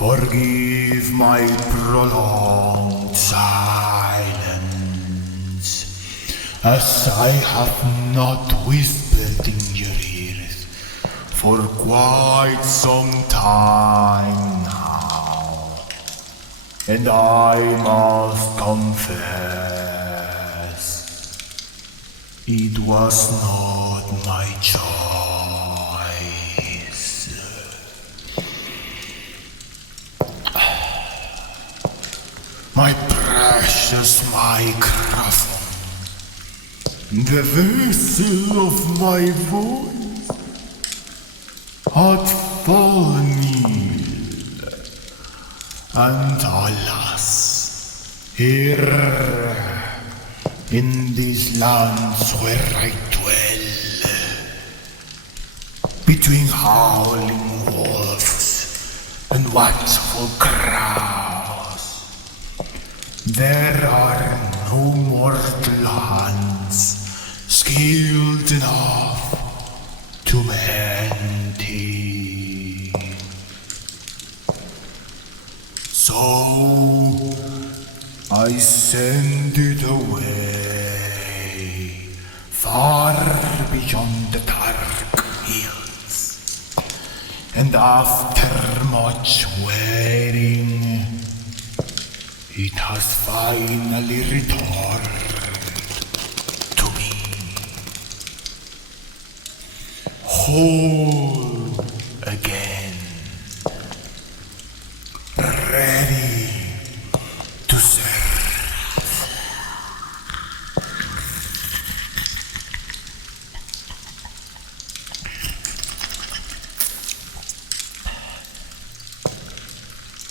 Forgive my prolonged silence, as I have not whispered in your ears for quite some time now. And I must confess, it was not my choice. My precious microphone, the vessel of my voice, had fallen ill, and alas, here in these lands where I dwell, between howling wolves and watchful crows, there are no mortal hands skilled enough to mend it. So I send it away, far beyond the dark hills, and after much waiting, it has finally returned to me, whole again, ready to serve.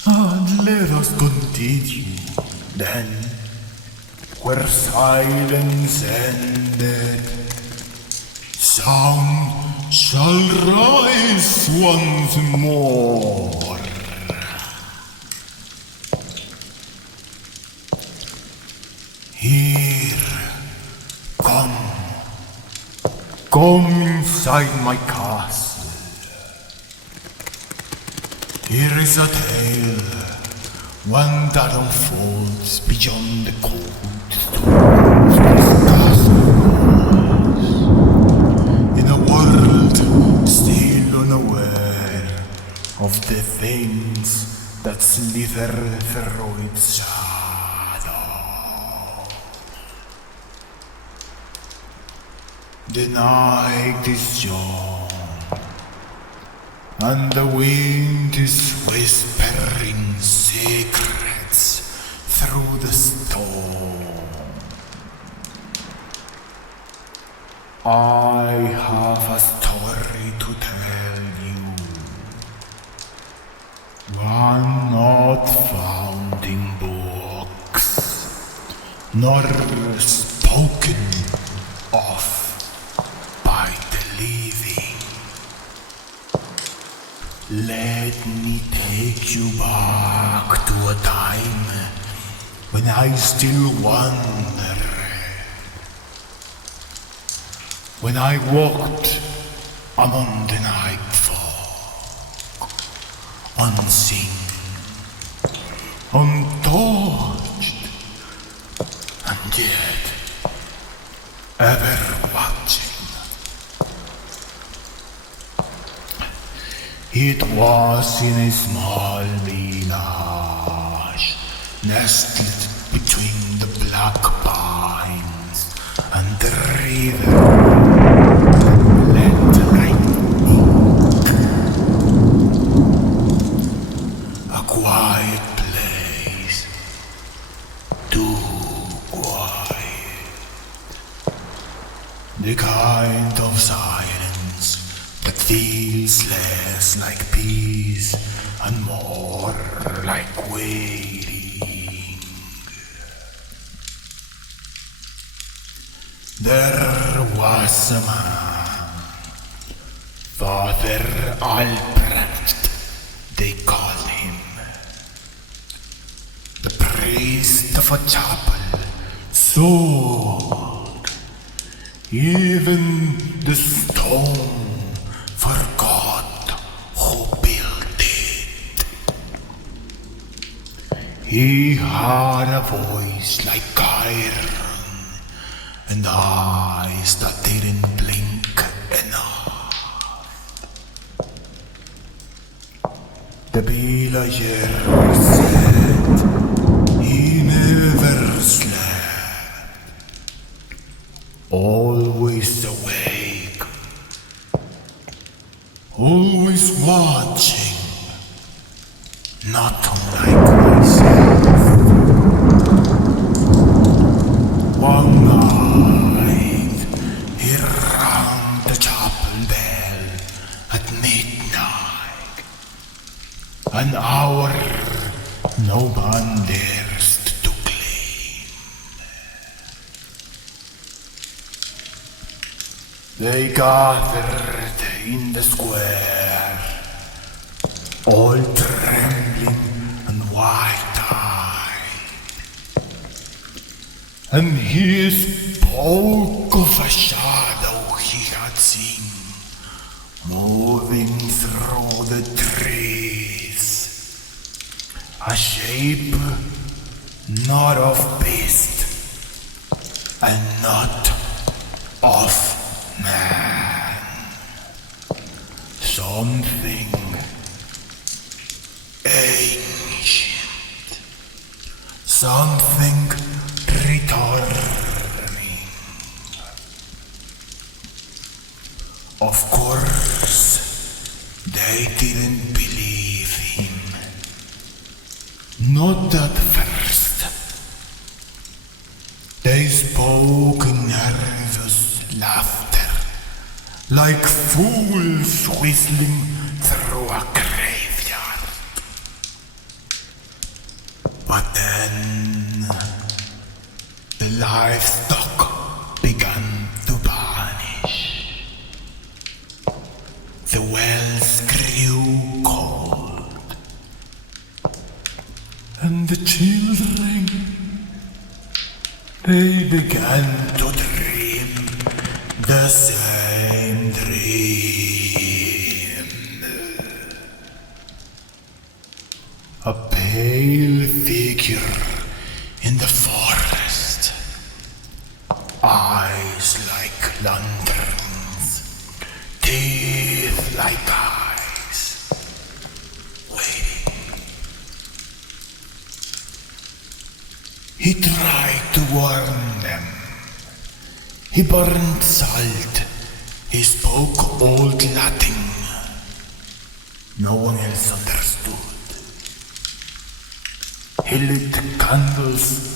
And let us continue then, where silence ended. Sound shall rise once more. Here, come inside my castle. Here is a tale, one that unfolds beyond the cold stones of this castle walls, in a world still unaware of the things that slither through its shadow. The night is young, and the wind is whispering secrets through the storm. I have a story to tell you, one not found in books, nor spoken of by the living. Let me take you back to a time when I still wonder, when I walked among the night folk, unseen, untouched, and yet ever watching. It was in a small village, nestled between the black pines and the river that led like ink. A quiet place, too quiet. The kind of silence that feels less like peace and more like waiting. There was a man, Father Albrecht, they call him, the priest of a chapel so old, even the stone forgot who built it. He had a voice like iron and eyes that didn't blink enough. The villager said he never slept, always awake, always watching, not unlike myself. One night he rang the chapel bell at midnight, an hour no one dares to claim. They gathered in the square, all trembling and wide-eyed, and he spoke of a shadow he had seen moving through the trees, a shape not of beast and not of man, something ancient, something returning. Of course, they didn't believe him. Not at first. They spoke in nervous laughter, like fools whistling through a graveyard. But then the livestock began to vanish. The wells grew cold, and the children, they began to dream the same dream. A pale figure in the forest, eyes like lanterns, teeth like eyes, waiting. He tried to warn them. He burned salt. He spoke old Latin. No one else understood. He lit candles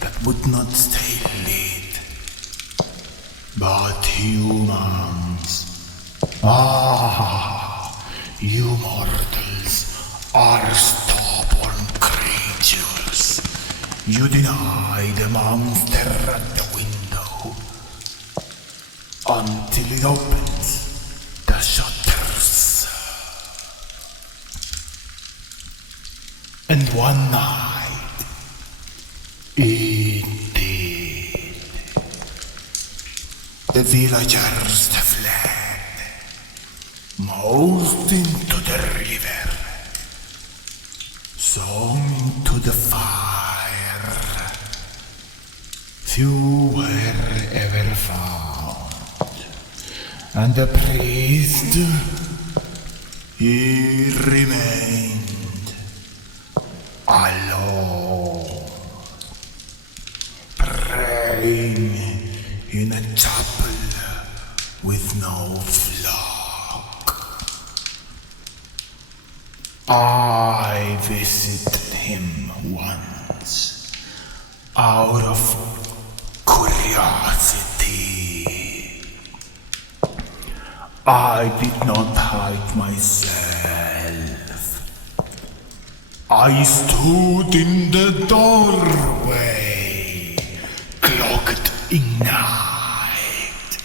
that would not stay lit. But humans, you mortals are stubborn creatures. You deny the monster at the window until it opens the shutters. And one night, it did. The villagers fled, most into the river, some into the fire. Few were ever found, and the priest, he remained alone, praying in a chapel with no flock. I visited him once out of curiosity. I did not hide myself. I stood in the doorway, cloaked in night,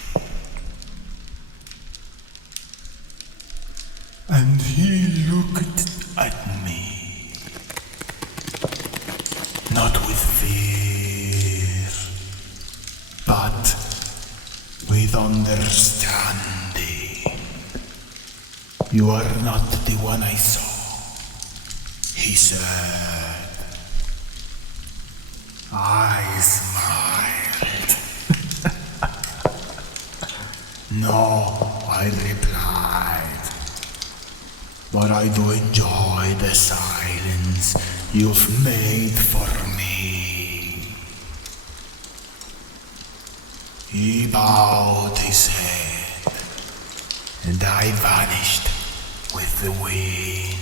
and he looked at me, not with fear, but with understanding. You are not the one I saw, he said. I smiled. No, I replied. But I do enjoy the silence you've made for me. He bowed his head, and I vanished with the wind.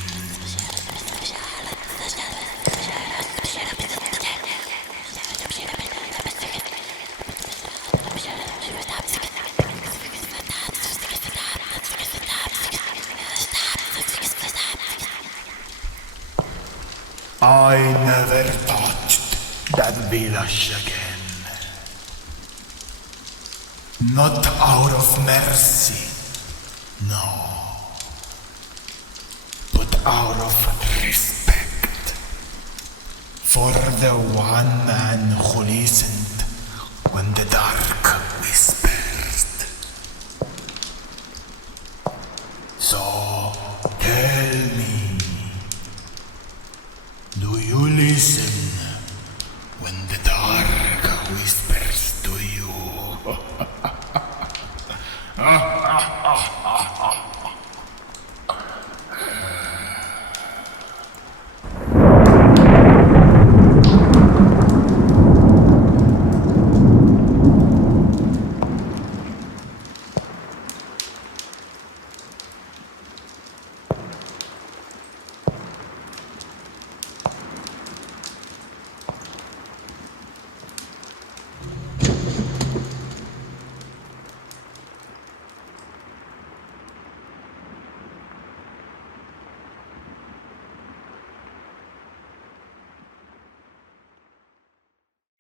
I never touched that village again. Not out of mercy, no, but out of respect for the one man who listened when the dark whispered. So,